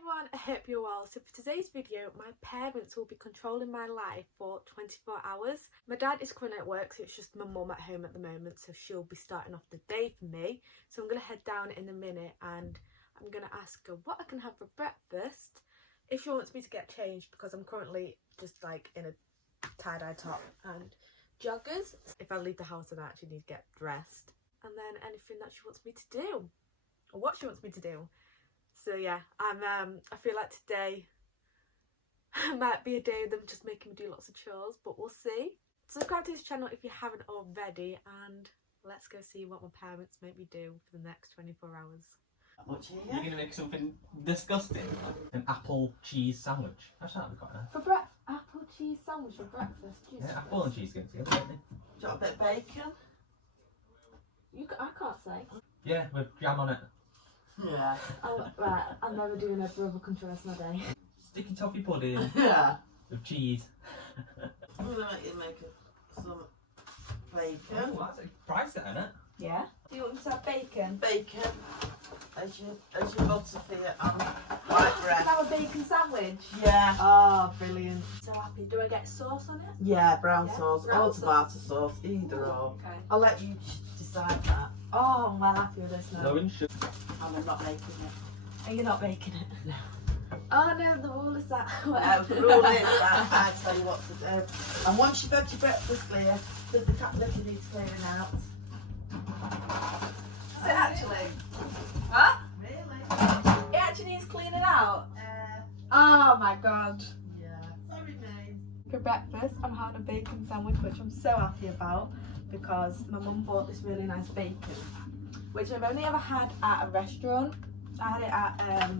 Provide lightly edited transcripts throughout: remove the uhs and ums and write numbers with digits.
everyone, I hope you're well. So for today's video, my parents will be controlling my life for 24 hours. My dad is currently at work, so it's just my mum at home at the moment, so she'll be starting off the day for me. So I'm going to head down in a minute and I'm going to ask her what I can have for breakfast, if she wants me to get changed, because I'm currently just like in a tie-dye top and joggers. If I leave the house, then I actually need to get dressed. And then anything that she wants me to do, or what she wants me to do. So yeah, I feel like today might be a day of them just making me do lots of chores, but we'll see. Subscribe to this channel if you haven't already, and let's go see what my parents make me do for the next 24 hours. You're going to make something disgusting? An apple cheese sandwich. Actually, that'd be quite nice. For apple cheese sandwich for breakfast? Jesus. Yeah, apple and cheese go together, don't they? Do you want a bit of bacon? I can't say. Yeah, with jam on it. Yeah. Right, I'm never doing a brother control my day. Sticky toffee pudding Yeah. with cheese. I'm going to make you some bacon. Oh, that's a price there, isn't it? Yeah? Do you want me to have bacon? Bacon as your butter for your white You bread. can have a bacon sandwich? Yeah. Oh, brilliant. So happy. Do I get sauce on it? Yeah, brown Yeah, sauce brown or tomato sauce, either or. Okay. I'll let you decide that. Oh, I'm well happy with this now. No sugar. And I'm not making it. Are you not making it? No. Oh no, the rule is that. The rule is that I tell you what to do. And once you've had your breakfast, Leah, there's the cat litter needs clearing out. Is it actually? Huh? Really? It actually needs cleaning out? Oh my god. Yeah. Sorry, mate. For breakfast, I'm having a bacon sandwich, which I'm so happy about because my mum bought this really nice bacon, which I've only ever had at a restaurant. I had it at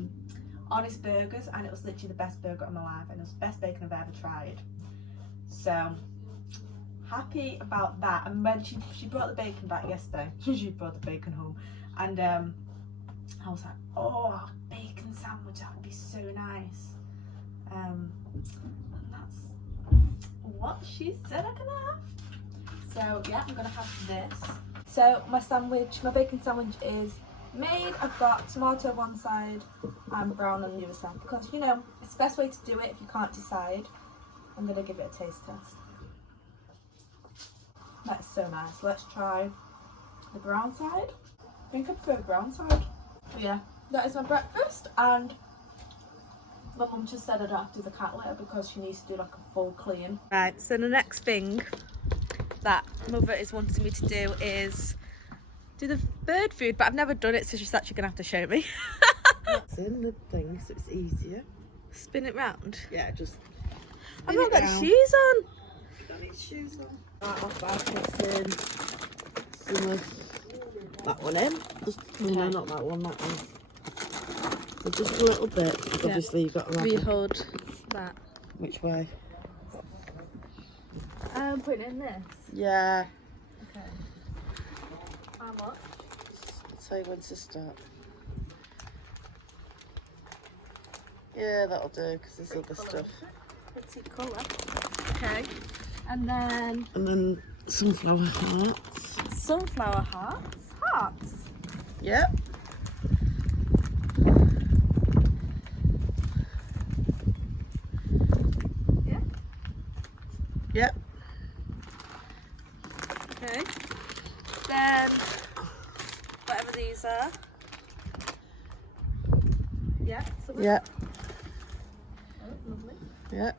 Honest Burgers, and it was literally the best burger of my life, and it was the best bacon I've ever tried. So happy about that. And when she brought the bacon back yesterday, she brought the bacon home, and I was like, oh, bacon sandwich, that would be so nice. And that's what she said I can have. So yeah, I'm gonna have this. So my bacon sandwich is made. I've got tomato on one side and brown on the other side, because you know it's the best way to do it if you can't decide. I'm gonna give it a taste test. That's so nice. Let's try the brown side. I think I prefer the brown side. But yeah, that is my breakfast, and my mum just said I don't have to do the cat litter because she needs to do like a full clean. Right, so the next thing that mother is wanting me to do is do the bird food, but I've never done it, so she's actually gonna have to show me. That's in the thing, so it's easier. Spin it round. Yeah, just. I've not got shoes on. Don't need shoes on. Right, off by putting some of that one in. Just, no, not that one, that one. So just a little bit. Yeah. Obviously, you've got to We hold that. Which way? I'm putting in this. Yeah. Okay. How much? I'll tell you when to start. Yeah, that'll do, because there's other stuff. Pretty colour. Okay. And then Sunflower hearts. Sunflower hearts. Hearts. Yep. Yeah. Yep. Okay. Then whatever these are. Yeah. Yep. Oh, lovely. Yep.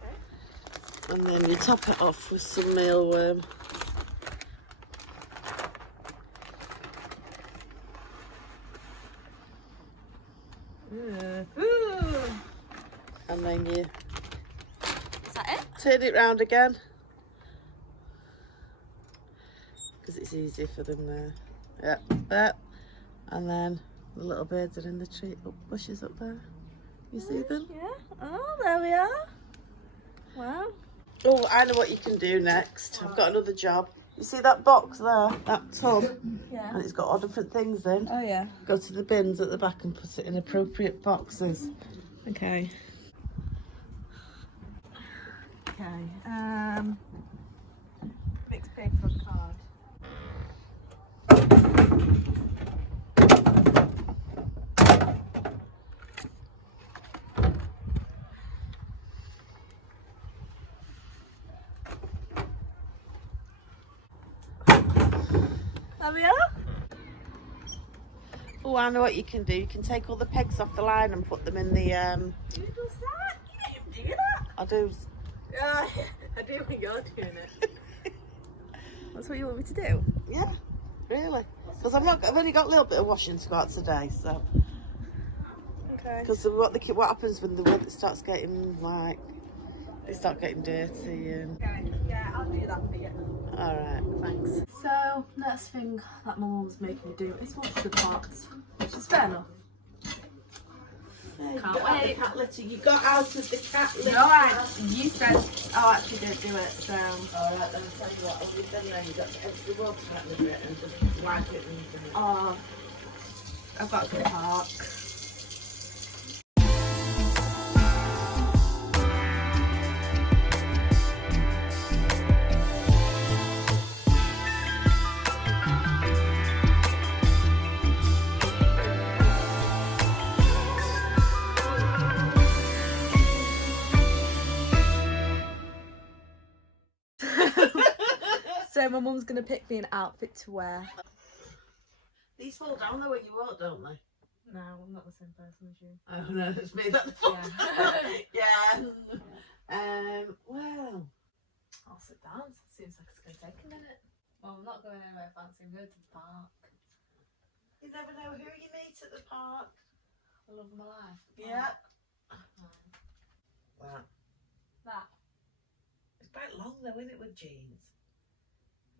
Okay. And then you top it off with some mealworm. Ooh. And then you Is that it? turn it round again. Because it's easier for them there. Yep, yep. And then the little birds are in the tree, bushes up there. You see them? Yeah. Oh, there we are. Wow. Oh, I know what you can do next. I've got another job. You see that box there? That tub? Yeah. And it's got all different things in. Oh yeah. Go to the bins at the back and put it in appropriate boxes. Okay. Okay. Mixed paper card. I know what you can do. You can take all the pegs off the line and put them in the. Who does that? You do that? I do. Yeah, I do when you're doing it. That's what you want me to do? Yeah, really. Because I've only got a little bit of washing to go out today, so. Okay. Because what happens when the weather starts getting like, they start getting dirty and. Okay, yeah, I'll do that for you. All right, thanks. So, next thing that my mum's making me do is wash the pots, which is fair enough. Yeah, Can't wait. The cat litter. You got out of the cat litter. No, you said, oh, actually don't do it, so. Alright, then I'll tell you what, I'll leave them there. You got to empty the water out of it and just wipe it and. Oh, I've got to go park. So my mum's gonna pick me an outfit to wear. These fall down the way you walk, don't they? No, I'm not the same person as you. Oh no, it's me that fall down. Yeah. Well. I'll sit down. Seems like it's gonna take a minute. Well, I'm not going anywhere fancy. I'm going to the park. You never know who you meet at the park. The love of my life. Yeah. That. That. It's quite long though, isn't it, with jeans?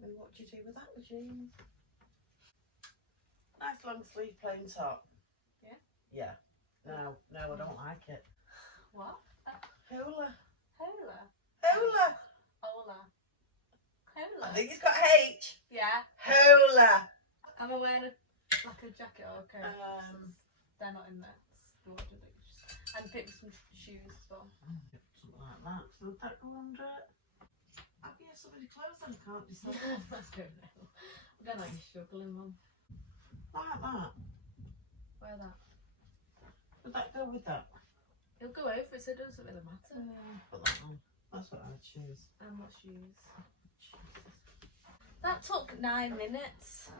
And what do you do with that with jeans? Nice long sleeve plain top. Yeah? Yeah. No, I don't like it. What? Hula. Hola. Hula. Hola. Hola. I think it's got H. Yeah. Hula. Am I wearing like a jacket or a coat? They're not in there. What do they? And pick some shoes as well. Something like that. So that go under it. I'd be somebody clothes and can't decide. I don't know. I don't know you're struggling, Mum. Like that. Wear that. Would that go with that? It'll go over it, so it doesn't really matter. Put that on. That's what I'd choose. And what shoes? That took 9 minutes.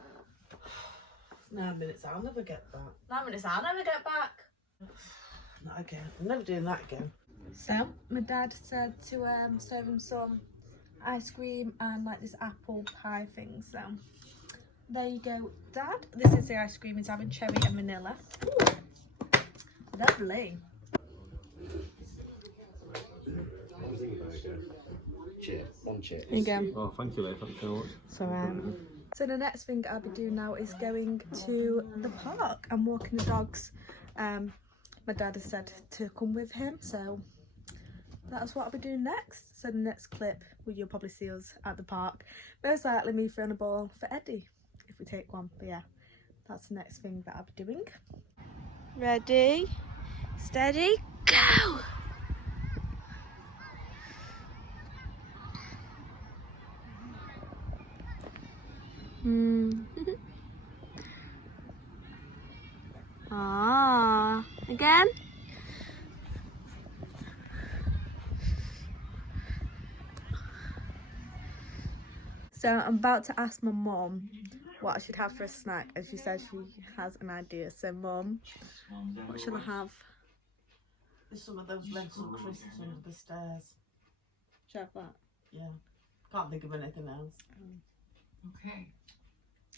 9 minutes, I'll never get that. 9 minutes, I'll never get back. Not again. I'm never doing that again. So, my dad said to serve him some ice cream and like this apple pie thing. So, there you go, Dad. This is the ice cream. It's having cherry and vanilla. Ooh. Lovely. Cheers. One cheers. There you go. Oh, thank you, Leah. Thank you so much. So the next thing I'll be doing now is going to the park and walking the dogs. My dad has said to come with him, so that's what I'll be doing next. So the next clip, well, you'll probably see us at the park. Most likely me throwing a ball for Eddie, if we take one. But yeah, that's the next thing that I'll be doing. Ready, steady, go! Ah, again? So I'm about to ask my mum what I should have for a snack, and she says she has an idea. So Mum, what should I have? There's some of those lentil crisps under the stairs. Should I have that? Yeah. Can't think of anything else. Okay.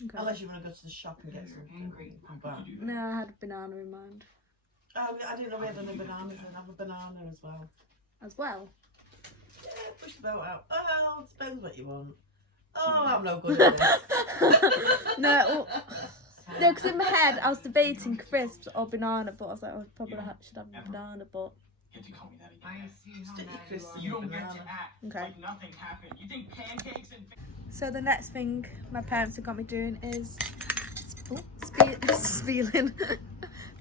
Okay. Unless you want to go to the shop and get something. Angry. But, No, I had a banana in mind. oh, I didn't know we had any bananas. I'd have a banana as well. As well? Yeah, push the boat out. Oh, it depends what you want. Oh, I'm no good at this. No, because in my head I was debating crisps or banana, but I was like, oh, probably should have a banana, but... Get to call me that I again. see how Stick your mad crisps you in are. You don't get banana. to act Okay. like nothing happened. You think pancakes and... So the next thing my parents have got me doing is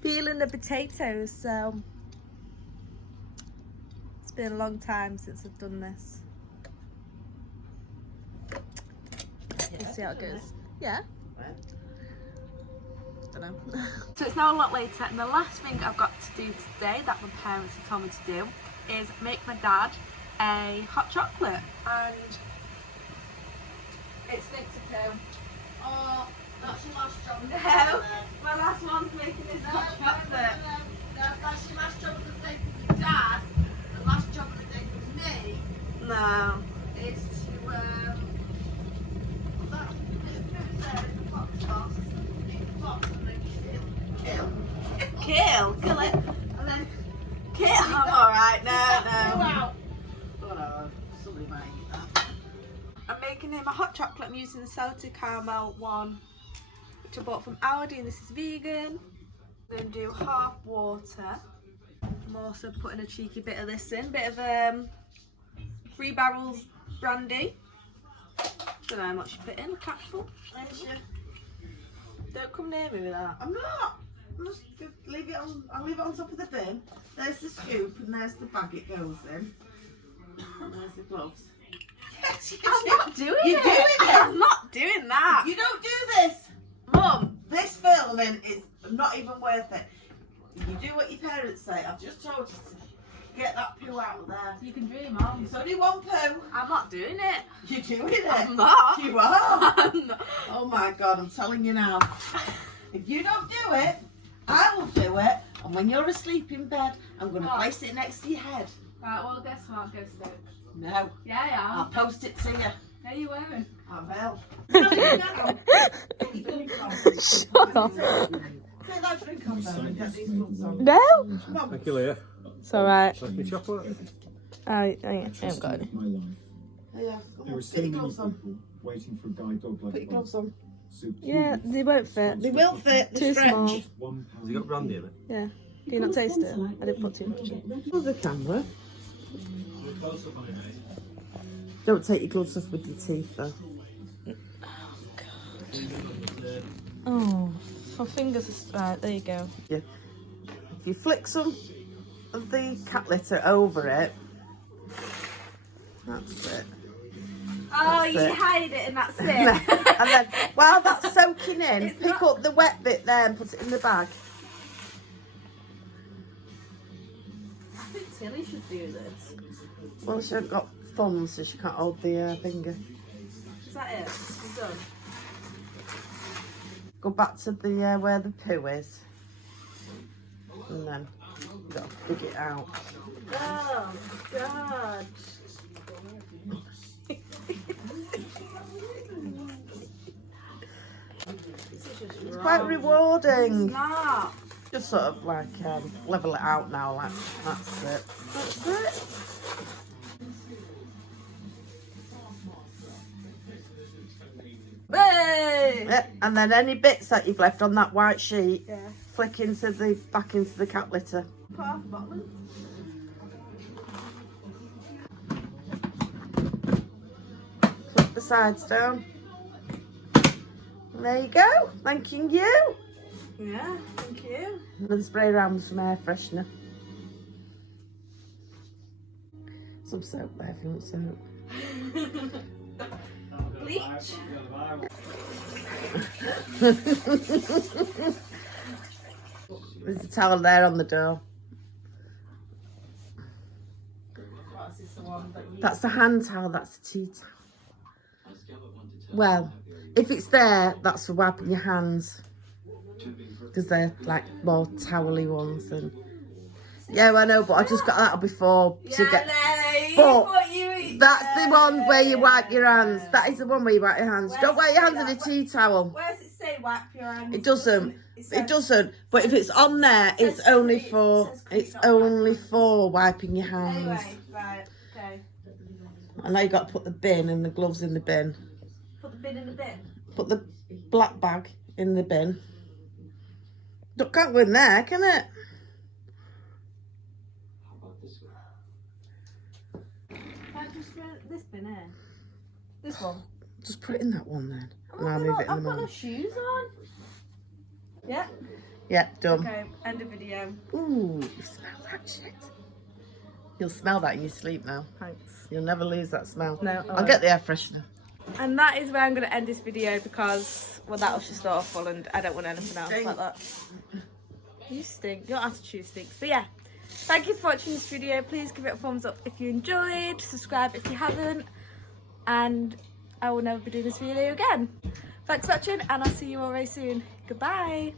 peeling the potatoes. So it's been a long time since I've done this. We'll see how it goes. Yeah. Don't know. So it's now a lot later, and the last thing I've got to do today that my parents have told me to do is make my dad a hot chocolate, and it's meant to go. Oh, That's your last chocolate. No, my last one's making this hot chocolate. That's your last chocolate day for your dad. The last chocolate day for me No. is to put that fruit there in the box box, eat the box and then Kill it. and then Kill. I'm alright. No. out. Whatever. Somebody might eat that. I'm making him a hot chocolate. I'm using the salted caramel one, which I bought from Aldi, and this is vegan. I'm going to do half water. I'm also putting a cheeky bit of this in, bit of 3 Barrels brandy. Don't know how much you put in, a capful. Don't come near me with that. I'm not. I'm just gonna leave it on. I'll leave it on top of the bin. There's the scoop and there's the bag it goes in. And there's the gloves. Yes, I'm not doing You're it. doing it. I'm not doing that. You don't do this. Mum. This filming is not even worth it. You do what your parents say. I've just told you to get that poo out of there. You can dream, Mum. It's only one poo. I'm not doing it. You're doing it. I'm not. You are. I'm not. Oh my God, I'm telling you now. If you don't do it, I will do it. And when you're asleep in bed, I'm going to place it next to your head. Right, well, guess what? I'll go Stoke. No. Yeah, yeah. I'll post it to you. No, you won't. I will. Shut up. Take that drink on there and get these gloves on. No? Come on. Thank you, Leah. It's alright. Like me chocolate? I haven't got any. My life. Yeah, come There on. are so Get your many gloves on. people waiting for a guide dog like Put your gloves on. Yeah, they won't fit. They will fit. Too Stretch. small. Has he got brandy in it? Yeah. Do you not taste it? I didn't put too much in. Hold the camera. We're close up on it, guys. Don't take your gloves off with your teeth though. Oh, my fingers are... Right, there you go. If you flick some of the cat litter over it, that's it. Oh, That's you it. hide it and that's it. And then while that's soaking in, It's pick not- up the wet bit there and put it in the bag. I think Tilly should do this. Well, she hasn't got thumbs, so she can't hold the finger. Is that it? We're done. Go back to the where the poo is, and then you got to dig it out. Oh, God. It's quite rewarding. Not. Just sort of like level it out now. Like that's it. That's it. Hey! Yeah, and then any bits that you've left on that white sheet, Yeah. flick into the back into the cat litter. Put half the bottle in. Flip the sides down. And there you go. Thanking you. Yeah, thank you. And then spray around with some air freshener. Some soap there if you want soap. Bleach. There's a towel there on the door. What is this the one that you... That's the hand towel, that's the tea towel. Well, if it's there, that's for wiping your hands. Because they're like more towely ones. And yeah, I know, but I just got that before to get. That's the one where you wipe your hands. That is the one where you wipe your hands. Don't wipe your hands in a tea towel. Where does it say wipe your hands? It doesn't. says- It doesn't. But if it's on there, It says it's only clean. for It says clean, it's not only for wiping your hands. Anyway, right, okay. And now you got to put the bin and the gloves in the bin. Put the bin in the bin. Put the black bag in the bin. Can't go in there, can it? I just put this bin here. This one. Just put it in that one then. And I'll move it in I've the got no morning. shoes on. Yeah. Yeah, done. Okay, end of video. Ooh, you smell that shit. You'll smell that in your sleep now. Thanks. You'll never lose that smell. No, I'll get the air freshener. And that is where I'm going to end this video because, well, that was just awful and I don't want anything else like that. You stink. Your attitude stinks. But yeah, thank you for watching this video. Please give it a thumbs up if you enjoyed. Subscribe if you haven't. And I will never be doing this video again. Thanks for watching and I'll see you all very soon. Goodbye.